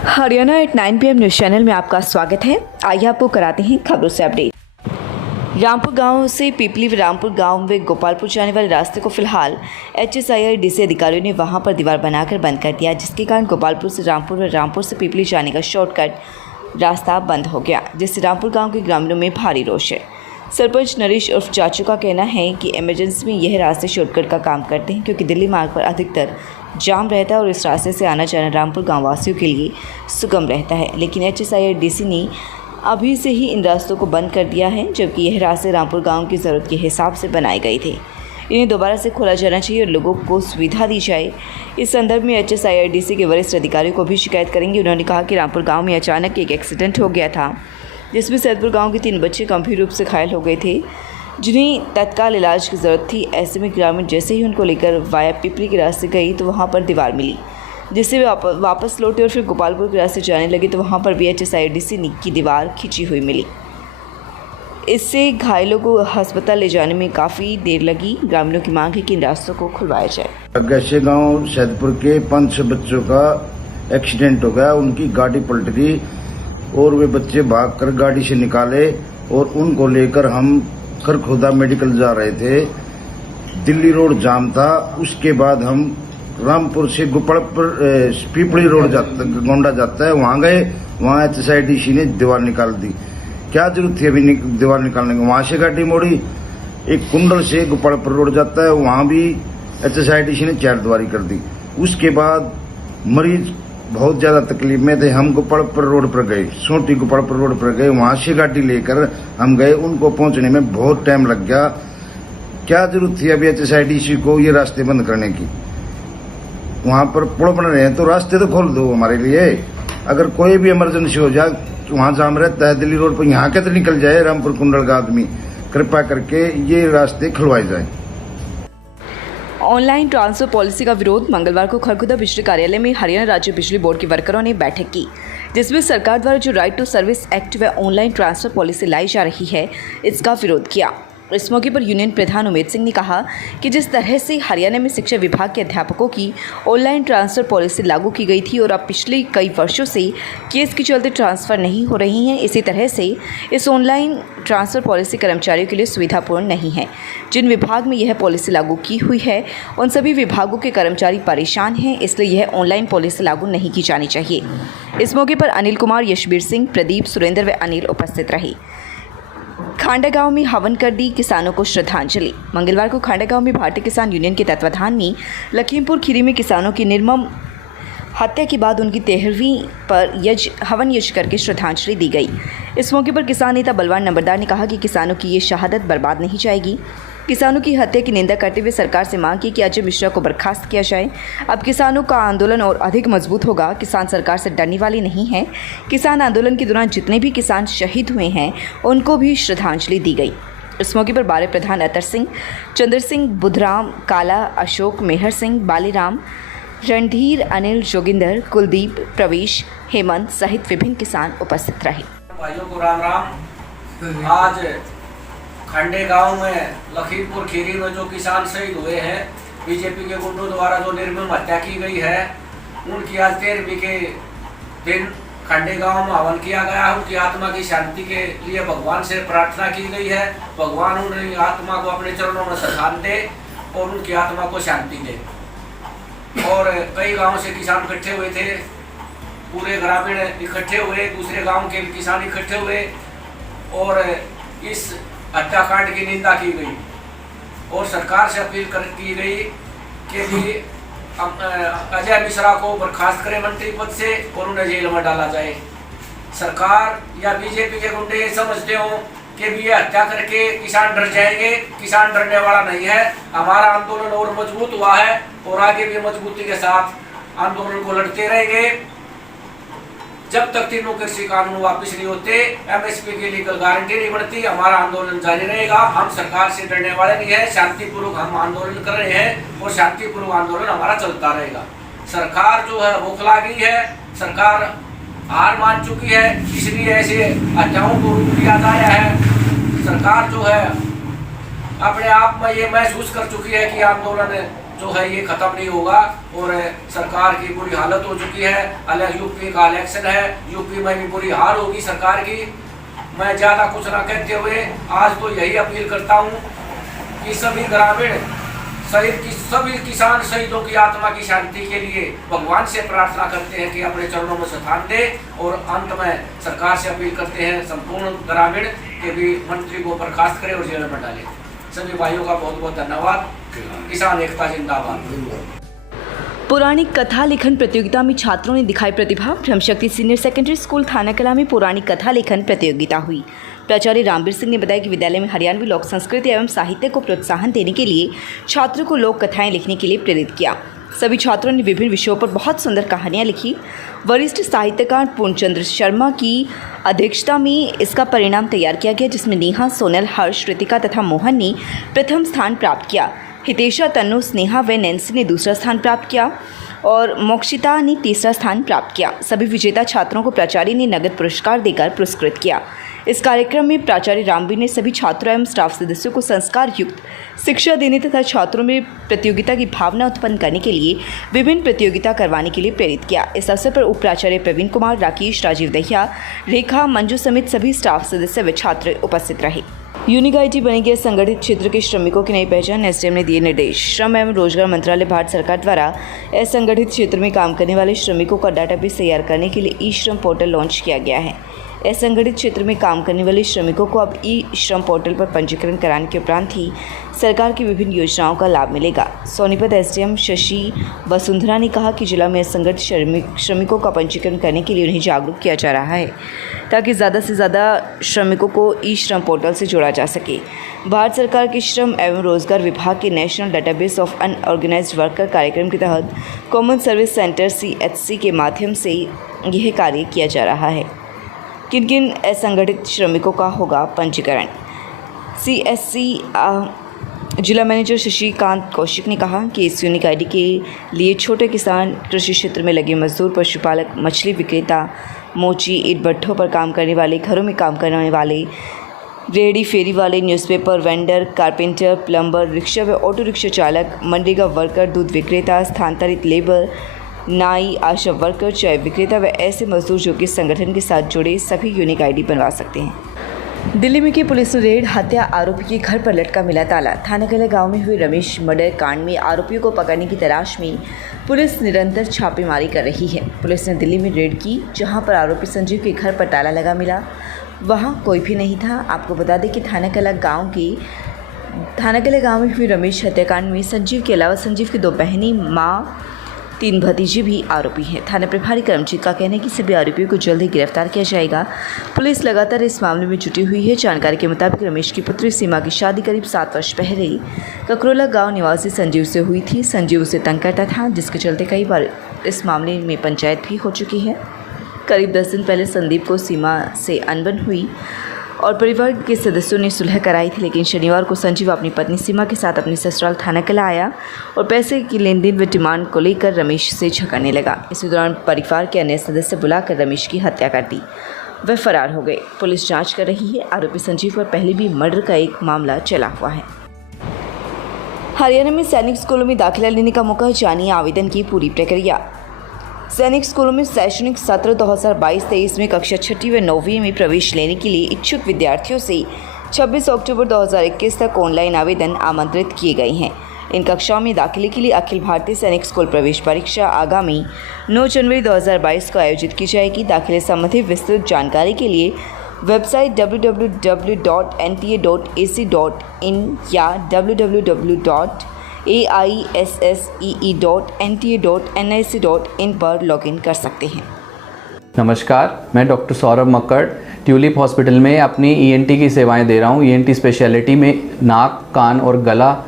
Haryana at 9 PM news channel में आपका स्वागत है। आइए आपको कराते हैं खबरों से अपडेट। रामपुर गांव से पीपली व रामपुर गांव में गोपालपुर जाने वाले रास्ते को फिलहाल HSIRDC अधिकारियों ने वहां पर दीवार बनाकर बंद कर दिया, जिसके कारण गोपालपुर से रामपुर व रामपुर से पीपली जाने का शॉर्टकट रास्ता बंद हो गया, जिससे रामपुर गाँव के ग्रामीणों में भारी रोष है। सरपंच नरेश उर्फ चाचू का कहना है कि इमरजेंसी में यह रास्ते शॉर्टकट का काम करते हैं, क्योंकि दिल्ली मार्ग पर अधिकतर जाम रहता है और इस रास्ते से आना जाना रामपुर गाँव वासियों के लिए सुगम रहता है। लेकिन HSIRDC ने अभी से ही इन रास्तों को बंद कर दिया है, जबकि यह रास्ते रामपुर गाँव की ज़रूरत के हिसाब से बनाए गए थे। इन्हें दोबारा से खोला जाना चाहिए और लोगों को सुविधा दी जाए। इस संदर्भ में HSIRDC के वरिष्ठ अधिकारियों को भी शिकायत करेंगे। उन्होंने कहा कि रामपुर गाँव में अचानक एक एक्सीडेंट हो गया था, जिसमें सैदपुर गांव के 3 बच्चे गंभीर रूप से घायल हो गए थे, जिन्हें तत्काल इलाज की ज़रूरत थी। ऐसे में ग्रामीण जैसे ही उनको लेकर वाया पिपली के रास्ते गई तो वहां पर दीवार मिली, जिससे वे वापस लौटे और फिर गोपालपुर के रास्ते जाने लगे तो वहां पर भी HSIRDC की दीवार खिंची हुई मिली। इससे घायलों को अस्पताल ले जाने में काफ़ी देर लगी। ग्रामीणों की मांग है कि इन रास्तों को खुलवाया जाए। अगैसे गांव सैदपुर के 5 बच्चों का एक्सीडेंट हो गया। उनकी गाड़ी पलट गई और वे बच्चे भागकर गाड़ी से निकाले और उनको लेकर हम खरखोदा मेडिकल जा रहे थे। दिल्ली रोड जाम था। उसके बाद हम रामपुर से गोपालपुर पीपली रोड गोंडा जाता है, वहां गए। वहां HSIRDC ने दीवार निकाल दी। क्या जरूरत थी अभी दीवार निकालने की? वहां से गाड़ी मोड़ी। एक कुंडल से गोपालपुर रोड जाता है, वहां भी HSIRDC ने 4 दीवारी कर दी। उसके बाद मरीज बहुत ज्यादा तकलीफ में थे। हम गोपालपुर रोड पर गए, सोटी गोपालपुर रोड पर गए। वहां से गाड़ी लेकर हम गए। उनको पहुंचने में बहुत टाइम लग गया। क्या जरूरत थी अभी HSIRDC को ये रास्ते बंद करने की? वहां पर पुल बन रहे हैं तो रास्ते तो खोल दो हमारे लिए। अगर कोई भी इमरजेंसी हो जाए, वहां जाम रहता है दिल्ली रोड पर, यहाँ के तो निकल जाए रामपुर कुंडल का आदमी। कृपया करके ये रास्ते खुलवाए जाए। ऑनलाइन ट्रांसफर पॉलिसी का विरोध। मंगलवार को खरखोदा बिजली कार्यालय में हरियाणा राज्य बिजली बोर्ड के वर्करों ने बैठक की, जिसमें सरकार द्वारा जो राइट टू सर्विस एक्ट व ऑनलाइन ट्रांसफर पॉलिसी लाई जा रही है, इसका विरोध किया। इस मौके पर यूनियन प्रधान उमेद सिंह ने कहा कि जिस तरह से हरियाणा में शिक्षा विभाग के अध्यापकों की ऑनलाइन ट्रांसफ़र पॉलिसी लागू की गई थी और अब पिछले कई वर्षों से केस के चलते ट्रांसफ़र नहीं हो रही हैं, इसी तरह से इस ऑनलाइन ट्रांसफ़र पॉलिसी कर्मचारियों के लिए सुविधापूर्ण नहीं है। जिन विभाग में यह पॉलिसी लागू की हुई है, उन सभी विभागों के कर्मचारी परेशान हैं, इसलिए यह ऑनलाइन पॉलिसी लागू नहीं की जानी चाहिए। इस मौके पर अनिल कुमार, यशबीर सिंह, प्रदीप, सुरेंद्र व अनिल उपस्थित रहे। खांडा गांव में हवन कर दी किसानों को श्रद्धांजलि। मंगलवार को खांडा गांव में भारतीय किसान यूनियन के तत्वाधान में लखीमपुर खीरी में किसानों की निर्मम हत्या के बाद उनकी 13वीं पर हवन यज्ञ करके श्रद्धांजलि दी गई। इस मौके पर किसान नेता बलवान नंबरदार ने कहा कि किसानों की ये शहादत बर्बाद नहीं जाएगी। किसानों की हत्या की निंदा करते हुए सरकार से मांग की कि अजय मिश्रा को बर्खास्त किया जाए। अब किसानों का आंदोलन और अधिक मजबूत होगा। किसान सरकार से डरने वाले नहीं हैं। किसान आंदोलन के दौरान जितने भी किसान शहीद हुए हैं, उनको भी श्रद्धांजलि दी गई। इस मौके पर बारे प्रधान अतर सिंह, चंद्र सिंह, बुधराम, काला, अशोक, मेहर सिंह, बालीराम, रणधीर, अनिल, जोगिंदर, कुलदीप, प्रवेश, हेमंत सहित विभिन्न किसान उपस्थित रहे। भाइयों को राम राम। आज खंडे गांव में लखीमपुर खीरी में जो किसान शहीद हुए हैं, बीजेपी के गुंडों द्वारा जो निर्मम हत्या की गई है, उनकी आज 13वीं के दिन खंडे गांव में हवन किया गया। उनकी आत्मा की शांति के लिए भगवान से प्रार्थना की गई है। भगवान उनकी आत्मा को अपने चरणों में स्थान दे और उनकी आत्मा को शांति दे। और कई गाँव से किसान इकट्ठे हुए थे, पूरे ग्रामीण इकट्ठे हुए, दूसरे गाँव के किसान इकट्ठे हुए और इस हत्याकांड की निंदा की गई और सरकार से अपील की गई कि भी अजय मिश्रा को बर्खास्त करें मंत्री पद से और उन्हें जेल में डाला जाए। सरकार या बीजेपी के गुंडे समझते हो कि भी ये हत्या करके किसान डर जाएंगे। किसान डरने वाला नहीं है। हमारा आंदोलन और मजबूत हुआ है और आगे भी मजबूती के साथ आंदोलन को लड़ते रहेंगे जब तक तीनों कृषि कानून वापस नहीं होते, MSP की लीगल गारंटी नहीं बढ़ती। हमारा आंदोलन जारी रहेगा। हम सरकार से डरने वाले नहीं है। शांतिपूर्वक हम आंदोलन कर रहे हैं और शांतिपूर्वक आंदोलन हमारा चलता रहेगा। सरकार जो है बौखला गई है, सरकार हार मान चुकी है, इसलिए ऐसे हत्याओं को रोक दिया गया है। सरकार जो है अपने आप में ये महसूस कर चुकी है कि आंदोलन जो है ये खत्म नहीं होगा और सरकार की बुरी हालत हो चुकी है। अलग यूपी का इलेक्शन है, यूपी में भी बुरी हाल होगी सरकार की। मैं ज़्यादा कुछ ना कहते हुए आज तो यही अपील करता हूँ कि सभी ग्रामीण शहीद की सभी किसान शहीदों की आत्मा की शांति के लिए भगवान से प्रार्थना करते हैं कि अपने चरणों में स्थान दे। और अंत में सरकार से अपील करते हैं संपूर्ण ग्रामीण के भी मंत्री को बर्खास्त करे और जेल में डाले। सभी भाइयों का बहुत बहुत धन्यवाद। किसान एकता जिंदाबाद। पौराणिक कथा लेखन प्रतियोगिता में छात्रों ने दिखाई प्रतिभा। ब्रह्मशक्ति सीनियर सेकेंडरी स्कूल थाना कला में पौराणिक कथा लेखन प्रतियोगिता हुई। प्राचार्य रामवीर सिंह ने बताया कि विद्यालय में हरियाणवी लोक संस्कृति एवं साहित्य को प्रोत्साहन देने के लिए छात्रों को लोक कथाएं लिखने के लिए प्रेरित किया। सभी छात्रों ने विभिन्न विषयों पर बहुत सुंदर कहानियां लिखी। वरिष्ठ साहित्यकार पूर्णचंद्र शर्मा की अध्यक्षता में इसका परिणाम तैयार किया गया, जिसमें नेहा, सोनल, हर्ष, कृतिका तथा मोहन ने प्रथम स्थान प्राप्त किया। हितेशा, तन्नु, स्नेहा व नैन्सी ने दूसरा स्थान प्राप्त किया और मोक्षिता ने तीसरा स्थान प्राप्त किया। सभी विजेता छात्रों को प्राचार्य ने नगद पुरस्कार देकर पुरस्कृत किया। इस कार्यक्रम में प्राचार्य रामवीर ने सभी छात्रों एवं स्टाफ सदस्यों को संस्कार युक्त शिक्षा देने तथा छात्रों में प्रतियोगिता की भावना उत्पन्न करने के लिए विभिन्न प्रतियोगिता करवाने के लिए प्रेरित किया। इस अवसर पर उप प्राचार्य प्रवीण कुमार, राकेश, राजीव दहिया, रेखा, मंजू समेत सभी स्टाफ सदस्य व छात्र उपस्थित रहे। यूनिक आईटी बनेगी असंगठित क्षेत्र के श्रमिकों की नई पहचान, एसडीएम ने दिए निर्देश। श्रम एवं रोजगार मंत्रालय भारत सरकार द्वारा असंगठित क्षेत्र में काम करने वाले श्रमिकों का डाटाबेस तैयार करने के लिए ई श्रम पोर्टल लॉन्च किया गया है। असंगठित क्षेत्र में काम करने वाले श्रमिकों को अब ई श्रम पोर्टल पर पंजीकरण कराने के उपरांत ही सरकार की विभिन्न योजनाओं का लाभ मिलेगा। सोनीपत एसडीएम शशि वसुंधरा ने कहा कि जिला में असंगठित श्रमिकों का पंजीकरण करने के लिए उन्हें जागरूक किया जा रहा है ताकि ज़्यादा से ज़्यादा श्रमिकों को ई श्रम पोर्टल से जोड़ा जा सके। भारत सरकार के श्रम एवं रोजगार विभाग के national database of unorganised worker कार्यक्रम के तहत कॉमन सर्विस सेंटर CHC के माध्यम से यह कार्य किया जा रहा है। किन किन असंगठित श्रमिकों का होगा पंजीकरण? CSC जिला मैनेजर शशिकांत कौशिक ने कहा कि इस यूनिक आईडी के लिए छोटे किसान, कृषि क्षेत्र में लगे मजदूर, पशुपालक, मछली विक्रेता, मोची, ईंट भट्ठों पर काम करने वाले, घरों में काम करने वाले, रेहड़ी फेरी वाले, newspaper vendor, carpenter, plumber, rickshaw व ऑटो रिक्शा चालक, मनरेगा वर्कर, दूध विक्रेता, स्थानांतरित लेबर, नाई, आशा वर्कर, चाय विक्रेता व ऐसे मजदूर जो कि संगठन के साथ जुड़े सभी यूनिक आईडी बनवा सकते हैं। दिल्ली में की पुलिस ने रेड, हत्या आरोपी के घर पर लटका मिला ताला। थाना कला गांव में हुए रमेश मर्डर कांड में आरोपियों को पकड़ने की तलाश में पुलिस निरंतर छापेमारी कर रही है। पुलिस ने दिल्ली में रेड की, जहां पर आरोपी संजीव के घर पर ताला लगा मिला। वहां कोई भी नहीं था। आपको बता दें कि थाना कला गाँव में हुई रमेश हत्याकांड में संजीव के अलावा संजीव की 2 बहनें, माँ, 3 भतीजे भी आरोपी हैं। थाना प्रभारी कर्मजीत का कहना है कि सभी आरोपियों को जल्द ही गिरफ्तार किया जाएगा। पुलिस लगातार इस मामले में जुटी हुई है। जानकारी के मुताबिक रमेश की पुत्री सीमा की शादी करीब 7 वर्ष पहले ककरोला गांव निवासी संजीव से हुई थी। संजीव उसे तंग करता था, जिसके चलते कई बार इस मामले में पंचायत भी हो चुकी है। करीब 10 दिन पहले संदीप को सीमा से अनबन हुई और परिवार के सदस्यों ने सुलह कराई थी, लेकिन शनिवार को संजीव अपनी पत्नी सीमा के साथ अपने ससुराल थाना कला आया और पैसे की लेन देन व डिमांड को लेकर रमेश से झगड़ने लगा। इसी दौरान परिवार के अन्य सदस्य बुलाकर रमेश की हत्या कर दी। वह फरार हो गए। पुलिस जांच कर रही है। आरोपी संजीव पर पहले भी मर्डर का एक मामला चला हुआ है। हरियाणा में सैनिक स्कूलों में दाखिला लेने का मौका, जानिए आवेदन की पूरी प्रक्रिया। सैनिक स्कूलों में शैक्षणिक सत्र 2022-23 में कक्षा 6वीं व 9वीं में प्रवेश लेने के लिए इच्छुक विद्यार्थियों से 26 अक्टूबर 2021 तक ऑनलाइन आवेदन आमंत्रित किए गए हैं। इन कक्षाओं में दाखिले के लिए अखिल भारतीय सैनिक स्कूल प्रवेश परीक्षा आगामी 9 जनवरी 2022 को आयोजित की जाएगी। दाखिले संबंधी विस्तृत जानकारी के लिए वेबसाइट www.nta.ac.in या www.aissee.nta.nic.in पर लॉगिन कर सकते हैं। नमस्कार, मैं doctor Saurabh Makkar tulip hospital में अपनी ENT की सेवाएं दे रहा हूं। ENT स्पेशलिटी में नाक, कान और गला,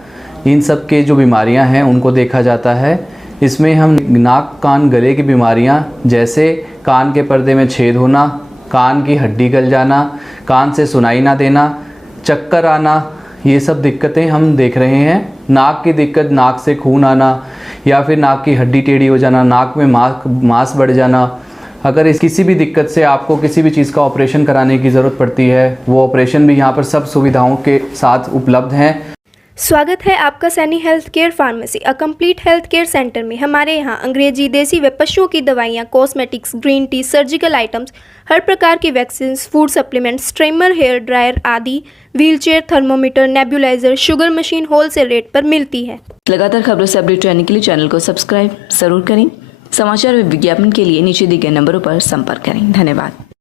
इन सब के जो बीमारियां हैं उनको देखा जाता है। इसमें हम नाक, कान, गले की बीमारियां जैसे कान के पर्दे में छेद होना, कान की हड्डी गल जाना, कान से सुनाई ना देना, चक्कर आना, ये सब दिक्कतें हम देख रहे हैं। नाक की दिक्कत, नाक से खून आना या फिर नाक की हड्डी टेढ़ी हो जाना, नाक में मांस बढ़ जाना। अगर इस किसी भी दिक्कत से आपको किसी भी चीज़ का ऑपरेशन कराने की ज़रूरत पड़ती है, वो ऑपरेशन भी यहाँ पर सब सुविधाओं के साथ उपलब्ध हैं। स्वागत है आपका Saini health care pharmacy, a complete health care centre में। हमारे यहाँ अंग्रेजी, देसी व पशुओं की दवाइयाँ, cosmetics, green tea, surgical items, हर प्रकार की vaccine, food supplements, trimmer, hair dryer आदि, wheelchair, thermometer, nebuliser, sugar machine wholesale rate पर मिलती है। लगातार खबरों से अपडेट रहने के लिए चैनल को सब्सक्राइब जरूर करें। समाचार व विज्ञापन के लिए नीचे दिए गए नंबरों पर संपर्क करें। धन्यवाद।